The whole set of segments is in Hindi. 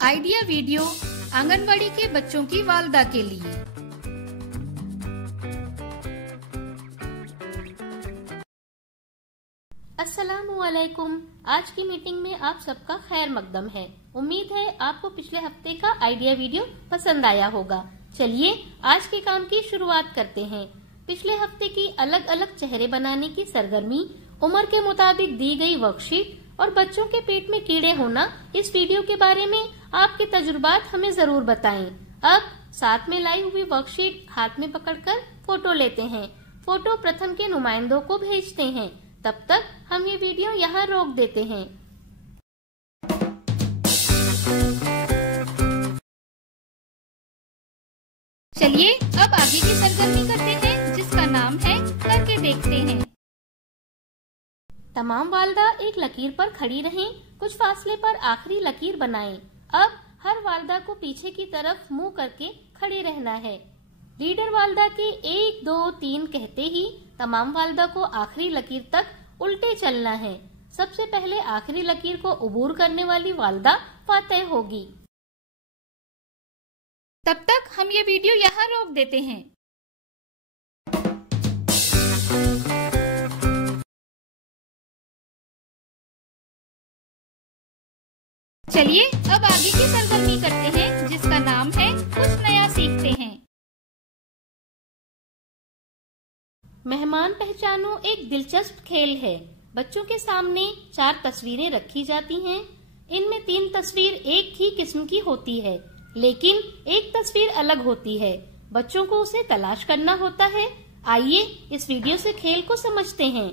आइडिया वीडियो आंगनबाड़ी के बच्चों की वालदा के लिए। अस्सलामुअलैकुम। आज की मीटिंग में आप सबका खैर मकदम है। उम्मीद है आपको पिछले हफ्ते का आइडिया वीडियो पसंद आया होगा। चलिए आज के काम की शुरुआत करते हैं। पिछले हफ्ते की अलग अलग चेहरे बनाने की सरगर्मी, उम्र के मुताबिक दी गई वर्कशीट और बच्चों के पेट में कीड़े होना, इस वीडियो के बारे में आपके तजुर्बात हमें जरूर बताएं। अब साथ में लाई हुई वर्कशीट हाथ में पकड़कर फोटो लेते हैं। फोटो प्रथम के नुमाइंदों को भेजते हैं। तब तक हम ये वीडियो यहाँ रोक देते हैं। चलिए अब आगे की सरगर्मी करते हैं, जिसका नाम है करके देखते हैं। तमाम वालदा एक लकीर पर खड़ी रहें। कुछ फासले पर आखिरी लकीर बनाएं। अब हर वालदा को पीछे की तरफ मुंह करके खड़े रहना है। लीडर वालदा के 1, 2, 3 कहते ही तमाम वालदा को आखिरी लकीर तक उल्टे चलना है। सबसे पहले आखिरी लकीर को उबूर करने वाली वालदा फातेह होगी। तब तक हम ये वीडियो यहाँ रोक देते हैं। चलिए अब आगे की सरगर्मी करते हैं, जिसका नाम है कुछ नया सीखते हैं। मेहमान पहचानो एक दिलचस्प खेल है। बच्चों के सामने 4 तस्वीरें रखी जाती हैं। इनमें 3 तस्वीर एक ही किस्म की होती है, लेकिन एक तस्वीर अलग होती है। बच्चों को उसे तलाश करना होता है। आइए इस वीडियो से खेल को समझते हैं।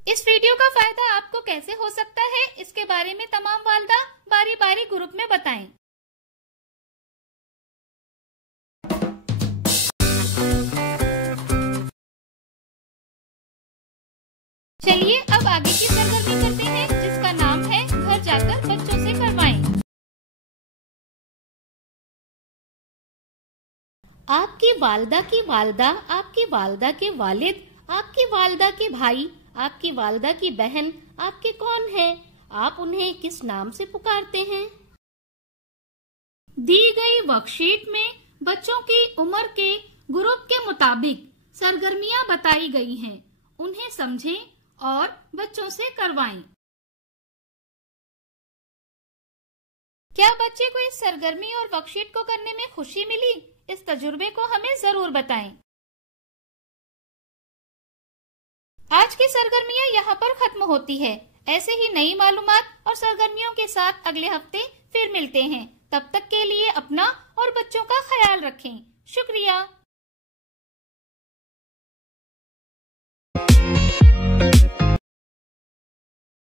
इस वीडियो का फायदा आपको कैसे हो सकता है, इसके बारे में तमाम वालदा बारी बारी ग्रुप में बताएं। चलिए अब आगे की सरगर्मी करते हैं, जिसका नाम है घर जाकर बच्चों से करवाएं। आपकी वालदा की वालदा, आपकी वालदा के वालिद, आपकी वालदा के भाई, आपकी वालदा की बहन आपके कौन है? आप उन्हें किस नाम से पुकारते हैं? दी गई वर्कशीट में बच्चों की उम्र के ग्रुप के मुताबिक सरगर्मियां बताई गई हैं। उन्हें समझें और बच्चों से करवाएं। क्या बच्चे को इस सरगर्मी और वर्कशीट को करने में खुशी मिली? इस तजुर्बे को हमें जरूर बताएं। आज की सरगर्मियां यहाँ पर खत्म होती है। ऐसे ही नई मालूमात और सरगर्मियों के साथ अगले हफ्ते फिर मिलते हैं। तब तक के लिए अपना और बच्चों का ख्याल रखें। शुक्रिया।